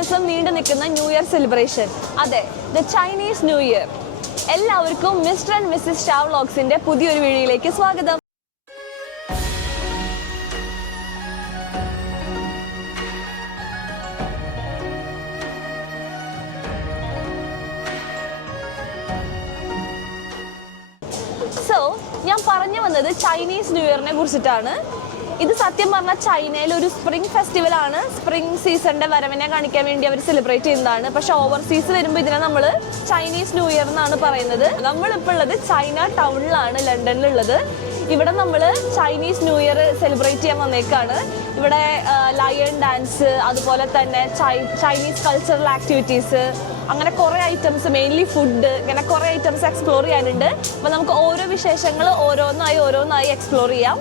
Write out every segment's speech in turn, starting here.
ദിവസം നീണ്ടു നിൽക്കുന്ന ന്യൂ ഇയർ സെലിബ്രേഷൻ. അതെ, ദ ചൈനീസ് ന്യൂ ഇയർ. എല്ലാവർക്കും മിസ്റ്റർ ആൻഡ് മിസ്സിസ് ഷാ വ്ലോഗ്സിന്റെ പുതിയൊരു വീഡിയോയിലേക്ക് സ്വാഗതം. ഞാൻ പറഞ്ഞു വന്നത് ചൈനീസ് ന്യൂ ഇയറിനെ കുറിച്ചിട്ടാണ്. ഇത് സത്യം പറഞ്ഞാൽ ചൈനയിൽ ഒരു സ്പ്രിംഗ് ഫെസ്റ്റിവൽ ആണ്. സ്പ്രിംഗ് സീസണിന്റെ വരവിനെ കാണിക്കാൻ വേണ്ടി അവർ സെലിബ്രേറ്റ് ചെയ്യുന്നതാണ്. പക്ഷെ ഓവർസീസ് വരുമ്പോൾ ഇതിനെ നമ്മൾ ചൈനീസ് ന്യൂ ഇയർ എന്നാണ് പറയുന്നത്. നമ്മളിപ്പോൾ ഉള്ളത് ചൈന ടൗണിലാണ്, ലണ്ടനിലുള്ളത്. ഇവിടെ നമ്മൾ ചൈനീസ് ന്യൂ ഇയർ സെലിബ്രേറ്റ് ചെയ്യാൻ വന്നേക്കാണ്. ഇവിടെ ലയൺ ഡാൻസ്, അതുപോലെ തന്നെ ചൈനീസ് കൾച്ചറൽ ആക്ടിവിറ്റീസ്, അങ്ങനെ കുറേ ഐറ്റംസ്, മെയിൻലി ഫുഡ്, ഇങ്ങനെ കുറേ ഐറ്റംസ് എക്സ്പ്ലോർ ചെയ്യാനുണ്ട്. അപ്പോൾ നമുക്ക് ഓരോ വിശേഷങ്ങൾ ഓരോന്നായി എക്സ്പ്ലോർ ചെയ്യാം.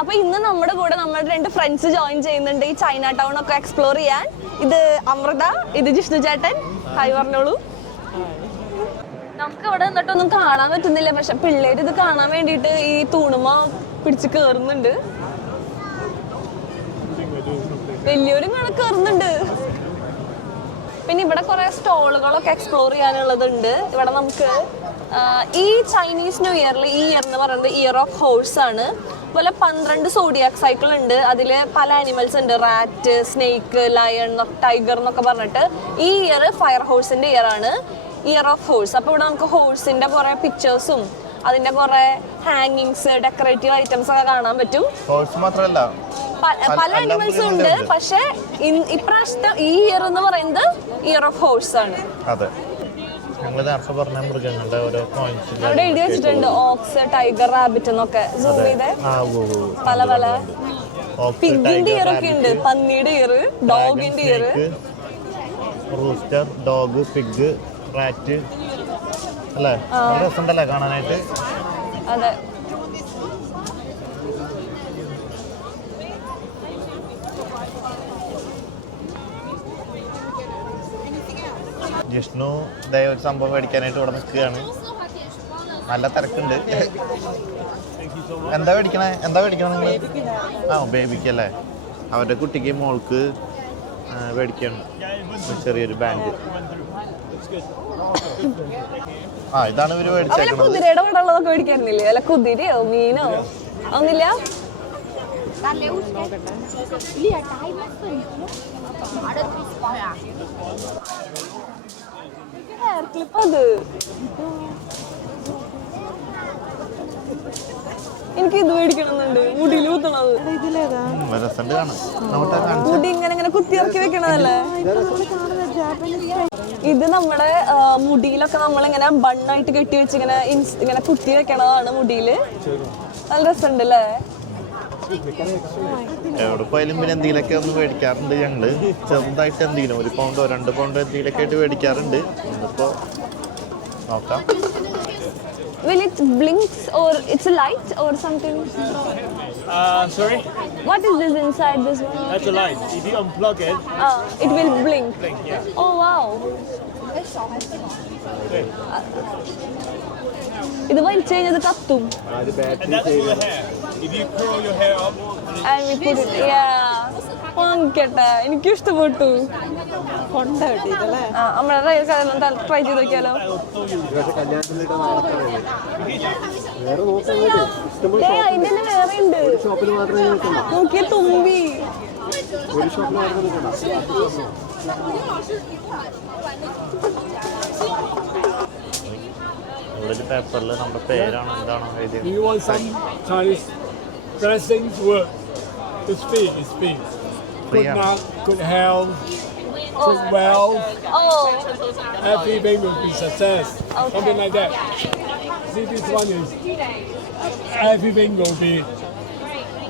അപ്പൊ ഇന്ന് നമ്മുടെ കൂടെ നമ്മുടെ 2 ഫ്രണ്ട്സ് ജോയിൻ ചെയ്യുന്നുണ്ട് ഈ ചൈന ടൗൺ ഒക്കെ എക്സ്പ്ലോർ ചെയ്യാൻ. ഇത് അമൃത, ഇത് ജിഷ്ണു ചേട്ടൻ. ഹായ് പറഞ്ഞോളൂ. നമുക്ക് ഇവിടെ നിന്നിട്ടൊന്നും കാണാൻ പറ്റുന്നില്ല, പക്ഷെ പിള്ളേര് ഇത് കാണാൻ വേണ്ടിട്ട് ഈ തൂണുമ പിടിച്ച് കേറുന്നുണ്ട്. വലിയൊരു കേറുന്നുണ്ട്. പിന്നെ ഇവിടെ കുറെ സ്റ്റോളുകളൊക്കെ എക്സ്പ്ലോർ ചെയ്യാനുള്ളതുണ്ട്. ഇവിടെ നമുക്ക് ഈ ചൈനീസ് ന്യൂ ഇയറിൽ ഈ ഇയർ എന്ന് പറയുന്നത് ഇയർ ഓഫ് ഹോഴ്സ് ആണ്. അതുപോലെ 12 സോഡിയാക് സൈക്കിൾ ഉണ്ട്. അതിൽ പല ആനിമൽസ് ഉണ്ട്, റാറ്റ്, സ്നേക്ക്, ലയൺ, ടൈഗർ എന്നൊക്കെ പറഞ്ഞിട്ട്. ഈ ഇയർ ഫയർ ഹോഴ്സിന്റെ ഇയർ ആണ്, ഇയർ ഓഫ് ഹോഴ്സ്. അപ്പോൾ ഇവിടെ നമുക്ക് ഹോഴ്സിന്റെ കുറെ പിക്ചേഴ്സും അതിന്റെ കുറെ ഹാങ്ങിങ്സ്, ഡെക്കറേറ്റീവ് ഐറ്റംസ് ഒക്കെ കാണാൻ പറ്റും. ഹോഴ്സ് മാത്രമല്ല, പല ആനിമൽസും ഉണ്ട്. പക്ഷെ ഇപ്രാവശ്യത്തെ ഈ ഇയർ എന്ന് പറയുന്നത് ഇയർ ഓഫ് ഹോഴ്സ് ആണ്. അതെ, ഞങ്ങൾ നേരത്തെ പറഞ്ഞ മൃഗങ്ങളുടെ ഓരോ പോയിന്റ്സ് അവിടെ എഴുതി വെച്ചിട്ടുണ്ട്, ഓക്സ്, ടൈഗർ, റാബിറ്റ് എന്നൊക്കെ. സൂം ചെയ്തേ, പല പല പിഗിന്റെ ഇയർ ഒക്കെ ഉണ്ട്, പന്നിയുടെ ഇയർ, ഡോഗിന്റെ year, rooster, dog, pig, rat അല്ലേ. രസമുണ്ടല്ലേ കാണാനായിട്ട്. അതെ, ജിഷ്ണു ഒരു സംഭവം മേടിക്കാനായിട്ട് ഇവിടെ നിൽക്കുകയാണ്. നല്ല തിരക്കുണ്ട്. എന്താ മേടിക്കണം നിങ്ങൾ? ബേബിക്കല്ലേ, അവരുടെ കുട്ടിക്ക് മോൾക്ക് മേടിക്കണം ചെറിയൊരു ബാഗ്. ഇതാണ് ഇവര് മേടിച്ചേക്കുന്നത്. കുതിരയുടെ കൂടെ ഉള്ളതൊക്കെ മേടിക്കാറില്ലേ? അല്ല, കുതിരയോ മീനോ ഒന്നില്ല. അത് എനിക്ക് ഇത് മേടിക്കണമെന്നുണ്ട്, മുടിയിൽ കുത്തണത്. മുടി ഇങ്ങനെ കുത്തിയിറക്കി വെക്കണതല്ലേ ഇത്. നമ്മുടെ മുടിയിലൊക്കെ നമ്മളിങ്ങനെ ബണ്ണായിട്ട് കെട്ടി വെച്ച് ഇങ്ങനെ കുത്തി വെക്കണതാണ് മുടിയില്. നല്ല രസമുണ്ട് അല്ലേ? എവിടെ പോയാലും പിന്നെ എന്തെങ്കിലുമൊക്കെ ഒന്ന് മേടിക്കാറുണ്ട് ഞങ്ങള്. ചെറുതായിട്ട് എന്തെങ്കിലും 1 പൗണ്ടോ 2 പൗണ്ടോ എന്തെങ്കിലുമൊക്കെ ആയിട്ട് മേടിക്കാറുണ്ട്. ഇന്നിപ്പോ നോക്കാം. Will it blinks or it's a light or something? Sorry? What is this inside this one? That's a light. If you unplug it, it will blink. Yeah. Oh wow. ഇത് വലിച്ചു കഴിഞ്ഞത് കത്തും. And that's for the hair. If you curl your hair up, and we put it, വാങ്ങിക്കട്ടെ, എനിക്ക് ഇഷ്ടപ്പെട്ടു. നമ്മുടെ try ചെയ്ത് നോക്കിയാലോ? അതിന്റെ വേറെ ഉണ്ട്, നോക്കിയ തുമ്പി. ഇവിടെ പേപ്പറിൽ നമ്മുടെ പേരാണ് എന്താണോ എഴുതിയത്. you want some Chinese blessings word. It's free. It's free. Free, Good yeah. luck, good health, good wealth. Oh, Everything will be success. Okay. Something like that. See, this one is everything will be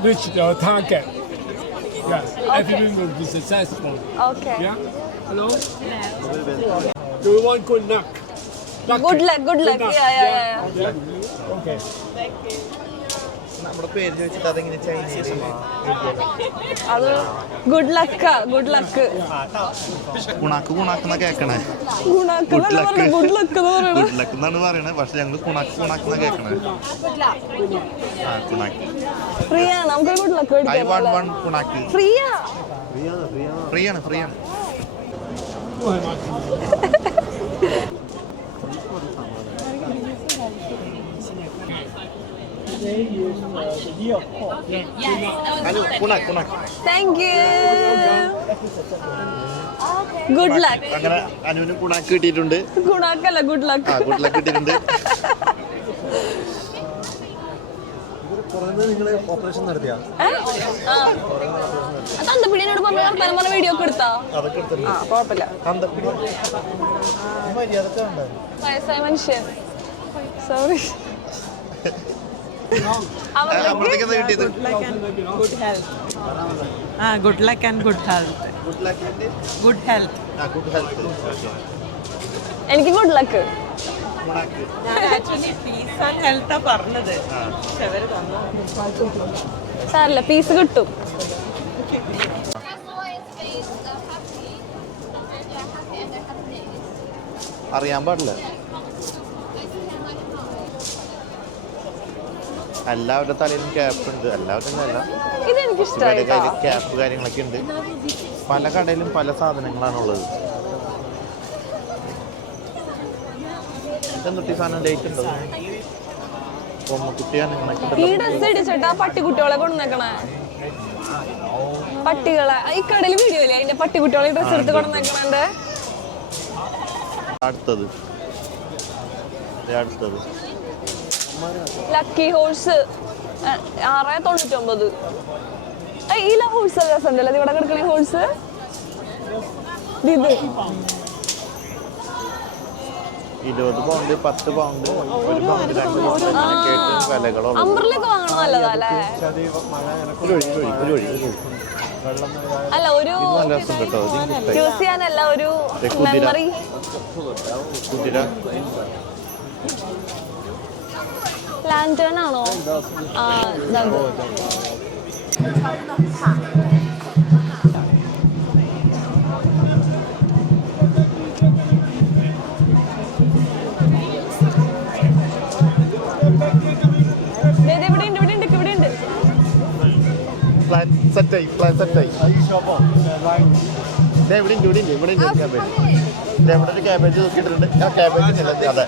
reach your target. Yeah. Everything will be successful. okay. Yeah. Hello. Do you want good luck? Good luck, good luck. Yeah. Yeah. Okay. നമ്മുടെ പേര് ചോദിച്ചിട്ട് അതെങ്ങനെ Chinese അത് good luck good luck കുണാക്ക് കുണാക്കുന്ന കേക്കണേ good luck എന്ന് പറയണത് ഗുഡ് ലക്ക് എന്നാണ് പറയണത് പക്ഷെ ഞങ്ങൾ കുണാക്ക് കുണാക്കുന്ന കേക്കണേ ആ കുണാക്ക് ഫ്രീ ആണ് നമുക്ക് ഗുഡ് ലക്ക് ഐ വാണ്ട് മേടിക്കാം വൺ കുണാക്ക് ഫ്രീയാ ഫ്രീ ആണ് ഹലോ കുണാക്ക് കുണാക്ക് താങ്ക് യു ഗുഡ് ലക്ക് അങ്ങനെ അനുവിന് കുണാക്ക് കിട്ടിയിട്ടുണ്ട് ഗുണാക്കല്ല ഗുഡ് ലക്ക് ആ ഗുഡ് ലക്ക് കിട്ടിയിട്ടുണ്ട് ഓപ്പറേഷൻ നടത്തിയാ തന്തപ്പിടിയോട് പറഞ്ഞ വർത്താനം പറഞ്ഞ വീഡിയോ ഒക്കെ എടുത്താ അതൊക്കെ എടുത്തിട്ടുണ്ട് ആ കുഴപ്പമില്ല തന്തപ്പിടി മര്യാദ വയസ്സായ മനുഷ്യൻ സോറി അവിടത്തേക്ക് കിട്ടിയത് Good health. Good luck and good health. Good ലക്കിന്റെ Good health. ആ ഗുഡ് ഹെൽത്ത് എനിക്ക് ഗുഡ് ലക്ക് കുണാക്ക് ഞാൻ ആക്ച്വലി പീസ് ആൻഡ് ഹെൽത്താ പറഞ്ഞത് പക്ഷെ അവര് തന്നു സാരല്ല പീസ് കിട്ടും അറിയാൻ പാടില്ല എല്ലാവരുടെ തലയിലും ക്യാപ്പ് ഉണ്ട് എല്ലാവരും അല്ല ഇതെനിക്ക് ഇവരുടെ ഇഷ്ടമായി കയ്യിൽ ക്യാപ്പ് കാര്യങ്ങളൊക്കെ ഉണ്ട് പല കടയിലും പല സാധനങ്ങളാണുള്ളത് എന്നിട്ട് ഈ സാധനം ഡേറ്റ് ഉണ്ടോ കുട്ടിയാണ് ഈ ഡ്രസ് ഇടിച്ചിട്ട് ആ പട്ടിക്കുട്ടികളെ കൊണ്ടുവന്നേക്കണേ പട്ടികളെ ഈ കടയിൽ വീഡിയോ ഇല്ലേ അതിന്റെ പട്ടിക്കുട്ടികളെ ഡ്രസ് എടുത്ത് കൊണ്ടുവന്നേക്കണേ അടുത്തത് അടുത്തത് ലക്കി ഹോഴ്സ് 699 ഈ ഹോഴ്സ് രസമുണ്ടല്ലോ ഇവിടെ കിടക്കണ ഹോഴ്സ് ഇത് 20 പൗണ്ട് 10 പൗണ്ട് 1 പൗണ്ട് 2 പൗണ്ട് അങ്ങനെയൊക്കെ ആയിട്ട് വിലകളുള്ളത് അംബ്രലൊക്കെ വാങ്ങണം നല്ലതാ അല്ലേ ഒരു വഴി അല്ല ഒരു നല്ല രസം കേട്ടോ ഇത് യൂസ് ചെയ്യാനല്ല ഒരു കുതിര. മെമ്മറി കുതിര ലാൻറ്റേൺ ആണോ ആ ഇതത് പ്ലാൻ സെറ്റായി ഇവിടെ ഉണ്ട് ക്യാബേജ് ഇവിടെ ഒരു ക്യാബേജ് നോക്കിയിട്ടുണ്ട് ആ ക്യാബേജ് അതെ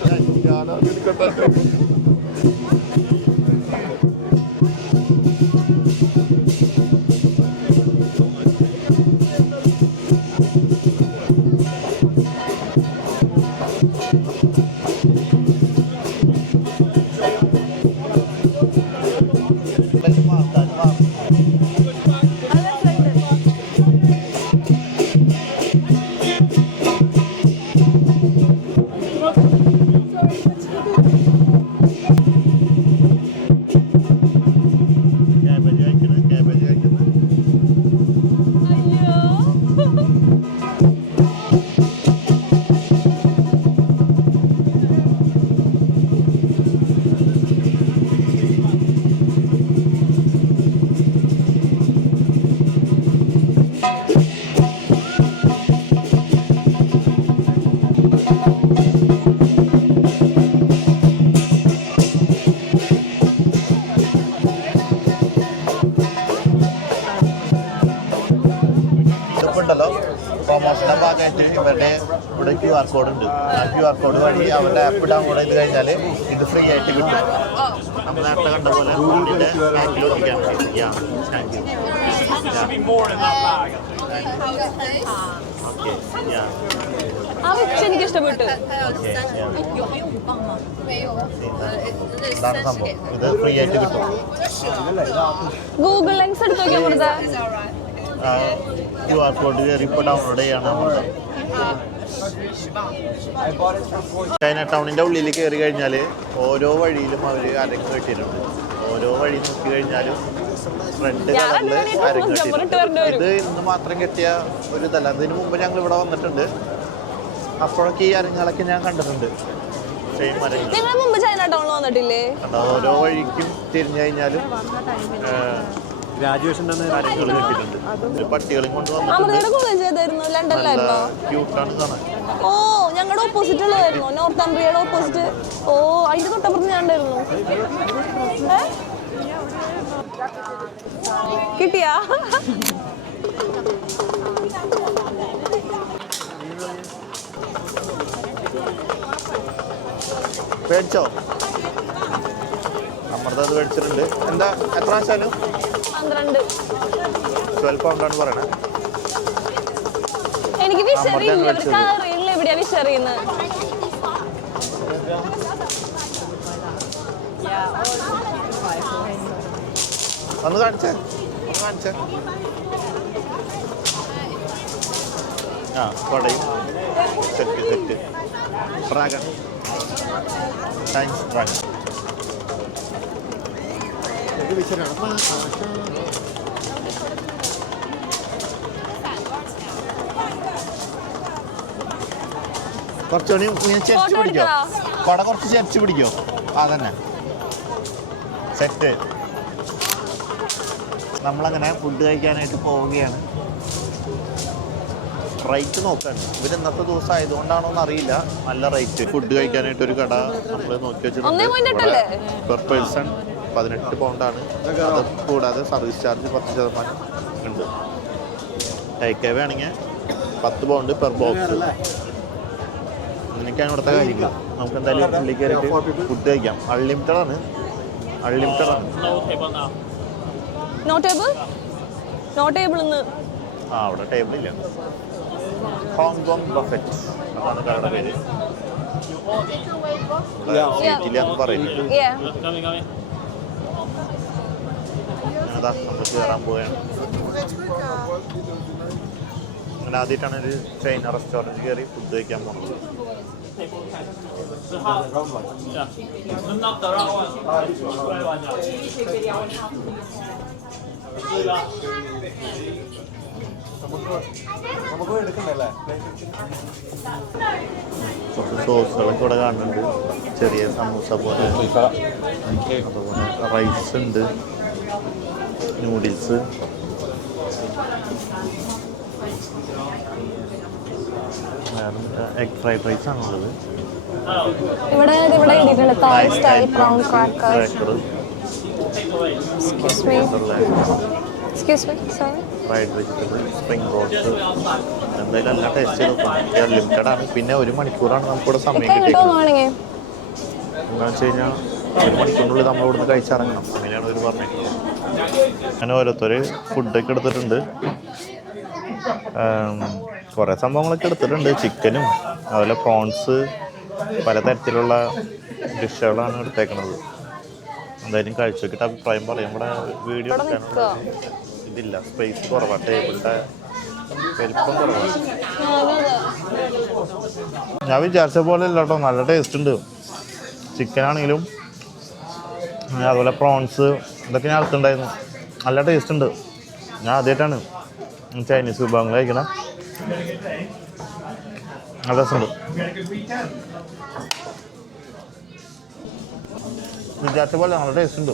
ഉണ്ടല്ലോ പ്രൊമോഷന്റെ ഭാഗമായിട്ട് ഇവരുടെ ഇവിടെ QR കോഡ് ഉണ്ട് ആ QR കോഡ് വഴി അവരുടെ ആപ്പ് ഡൗൺലോഡ് ചെയ്ത് കഴിഞ്ഞാൽ ഇത് ഫ്രീ ആയിട്ട് കിട്ടും നമ്മൾ നേരത്തെ കണ്ട പോലെ ഫോണിന്റെ ബാക്കിൽ ഒട്ടിക്കാൻ ഓക്കെ ആ വെച്ച് എനിക്ക് ഇഷ്ടപ്പെട്ടു. ഇതാണ് സംഭവം. ഇത് ഫ്രീ ആയിട്ട് കിട്ടും. ഗൂഗിൾ ലെൻസ് എടുത്ത് നോക്കിയാൽ അമൃത. QR കോഡ് കയറി ഇപ്പോൾ ഡൗൺലോഡ് ചെയ്യാണ് അമൃത. ചൈന ടൗണിൻ്റെ ഉള്ളിൽ കയറി കഴിഞ്ഞാൽ ഓരോ വഴിയിലും അവർ അരങ്ങ് കെട്ടിയിട്ടുണ്ട്. ഓരോ വഴി നോക്കി കഴിഞ്ഞാലും റെഡ് കളറിൽ അരങ്ങ് കെട്ടിയിട്ടുണ്ട്. ഇത് ഇന്ന് മാത്രം കെട്ടിയ ഒരു ഇതല്ല. അതിന് മുമ്പ് ഞങ്ങൾ ഇവിടെ വന്നിട്ടുണ്ട്. അപ്പോഴൊക്കെ ഈ അരങ്ങുകളൊക്കെ ഞാൻ കണ്ടിട്ടുണ്ട്. സെയിം അരങ്ങ്. നിങ്ങൾ മുമ്പ് ചൈന ടൗണിൽ വന്നിട്ടില്ലേ? ഓരോ വഴിക്കും തിരിഞ്ഞു കഴിഞ്ഞാലും അരങ്ങുകൾ കെട്ടിയിട്ടുണ്ട്. ഒരു പട്ടികളെയും കൊണ്ട് അമൃതയുടെ കോളേജ് ഏതായിരുന്നു? ലണ്ടനിലായിരുന്നോ? ക്യൂട്ടാണ് കാണാൻ. ഓ ഞങ്ങളുടെ ഓപ്പോസിറ്റ് ഉള്ളതായിരുന്നു. North അംബ്രിയയുടെ opposite. ഓ അതിന്റെ തൊട്ടപ്പുറത്ത് ഞാൻ ഉണ്ടായിരുന്നു. കിട്ടിയാ? മേടിച്ചോ? അമൃത അത് മേടിച്ചിട്ടുണ്ട്. എന്താ എത്ര ആശാലും? 12. 12 പൗണ്ടാണ് പറയണേ. എനിക്ക് വിഷറിയില്ല. ഇവർക്ക് അറിയില്ല എവിടെയാ വിഷറിയുന്നത്. ഒന്ന് കാണിച്ചേ. ആ കൊടയും സെറ്റ് ഡ്രാഗൺ സയൻസ് ഡ്രാഗൺ. കുറച്ചുകൂടി ചെരിച്ച് പിടിക്കോ? കൊട കുറച്ച് ചെരിച്ച് പിടിക്കോ? അതന്നെ സെറ്റ്. നമ്മളങ്ങനെ ഫുഡ് കഴിക്കാനായിട്ട് പോവുകയാണ്. റേറ്റ് നോക്കാൻ ഇവർ ഇന്നത്തെ ദിവസം ആയതുകൊണ്ടാണോ എന്ന് അറിയില്ല. നല്ല റേറ്റ്. ഫുഡ് കഴിക്കാനായിട്ട് ഒരു കട നമ്മൾ നോക്കി വെച്ചിട്ടുണ്ട്. Per person 18 പൗണ്ടാണ്. അത് കൂടാതെ സർവീസ് ചാർജ് 10% ഉണ്ട്. ടേക്ക് അവേ ആണെങ്കിൽ 10 പൗണ്ട് പെർ ബോക്സ്. അങ്ങനെയൊക്കെയാണ് ഇവിടുത്തെ കാര്യങ്ങൾ. നമുക്ക് എന്തായാലും ഉള്ളിൽ കയറിയിട്ട് ഫുഡ് കഴിക്കാം. അൺലിമിറ്റഡ് ആണ്. ആ അവിടെ ടേബിൾ ഇല്ല. ഹോങ്കോങ് ബഫറ്റ് അതാണ് കടയുടെ പേര്. സീറ്റില്ലാന്ന് പറയുന്നത്. അതാ നമ്മൾ കയറാൻ പോവുകയാണ്. അങ്ങനെ ആദ്യമായിട്ടാണ് ഒരു ചൈന റെസ്റ്റോറൻറ്റ് കയറി ഫുഡ് കഴിക്കാൻ പോകുന്നത്. കുറച്ച് സോസുകളൊക്കെ ഇവിടെ കാണുന്നുണ്ട്. ചെറിയ സമൂസ പോലെ, അതുപോലെ റൈസ് ഉണ്ട്, നൂഡിൽസ്, എഗ് ഫ്രൈഡ് റൈസ് ആണുള്ളത്. ഫ്രൈഡ് വെജിറ്റബിൾ, സ്പ്രിംഗ് റോൾസ്, എന്തായാലും എല്ലാം ടേസ്റ്റ് ചെയ്ത് നോക്കാം. ലിമിറ്റഡ് ആണ്. പിന്നെ 1 മണിക്കൂറാണ് നമുക്കിവിടെ സമയം കിട്ടിയത്. എന്താണെന്ന് വെച്ച് കഴിഞ്ഞാൽ 1 മണിക്കൂറിനുള്ളിൽ നമ്മൾ ഇവിടുന്ന് കഴിച്ചിറങ്ങണം. അങ്ങനെയാണ് അവർ പറഞ്ഞിട്ടുള്ളത്. അങ്ങനെ ഓരോരുത്തർ ഫുഡൊക്കെ എടുത്തിട്ടുണ്ട്. കുറേ സംഭവങ്ങളൊക്കെ എടുത്തിട്ടുണ്ട്. ചിക്കനും അതുപോലെ പ്രോൺസ്, പലതരത്തിലുള്ള ഡിഷുകളാണ് എടുത്തേക്കുന്നത്. എന്തായാലും കഴിച്ചു നോക്കിയിട്ട് അഭിപ്രായം പറയാം. ഇവിടെ വീഡിയോ എടുക്കാനുള്ള ഇതില്ല, സ്പേസ് കുറവാണ്. ടേബിളിൻ്റെ വലിപ്പം കുറവാണ്. ഞാൻ വിചാരിച്ച പോലെ അല്ല കേട്ടോ, നല്ല ടേസ്റ്റ് ഉണ്ട്. ചിക്കനാണെങ്കിലും അതുപോലെ പ്രോൺസ് ഇതൊക്കെ ഞാൻ അടുത്തുണ്ടായിരുന്നു. നല്ല ടേസ്റ്റ് ഉണ്ട്. ഞാൻ ആദ്യമായിട്ടാണ് ചൈനീസ് വിഭവങ്ങൾ കഴിക്കണം. നല്ല രസമുണ്ട്. വിചാരിച്ച പോലെ നല്ല ടേസ്റ്റ് ഉണ്ട്.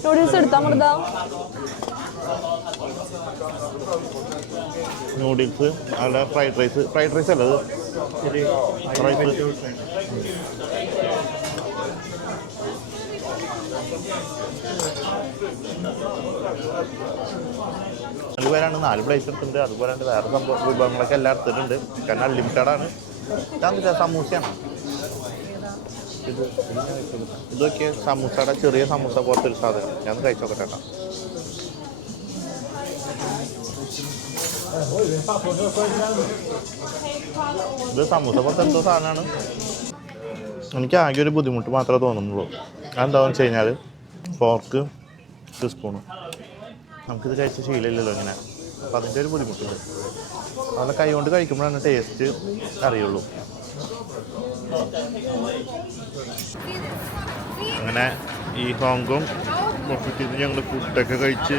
നൂഡിൽസ്, അവിടെ ഫ്രൈഡ് റൈസ് അല്ല അത് റൈസ്. അതുപോലെയാണ് 4 പ്ലേസ് എടുത്തിട്ടുണ്ട്. അതുപോലെ വേറെ സംഭവം വിഭവങ്ങളൊക്കെ എല്ലാം എടുത്തിട്ടുണ്ട്. കാരണം അൺലിമിറ്റഡ് ആണ്. ഇതാ സമൂസയാണ്. ഇതൊക്കെ സമൂസയുടെ ചെറിയ സമൂസ പോലത്തെ ഒരു സാധനം. ഞാൻ കഴിച്ചോക്കട്ടെ. ഇത് സമൂസ പോലത്തെ എന്തോ സാധനമാണ്. എനിക്ക് ആകെ ഒരു ബുദ്ധിമുട്ട് മാത്രമേ തോന്നുന്നുള്ളൂ. അതെന്താണെന്ന് വെച്ച് കഴിഞ്ഞാൽ ഫോർക്ക് സ്പൂണ് നമുക്കിത് കഴിച്ച ശീലമില്ലല്ലോ ഇങ്ങനെ. അപ്പം അതിൻ്റെ ഒരു ബുദ്ധിമുട്ടുണ്ട്. അതുപോലെ കൈ കൊണ്ട് കഴിക്കുമ്പോഴാണ് ടേസ്റ്റ് അറിയുള്ളൂ. അങ്ങനെ ഈ ഹോങ്കോങ് ബഫറ്റിൽ നിന്ന് ഞങ്ങൾ ഫുഡൊക്കെ കഴിച്ച്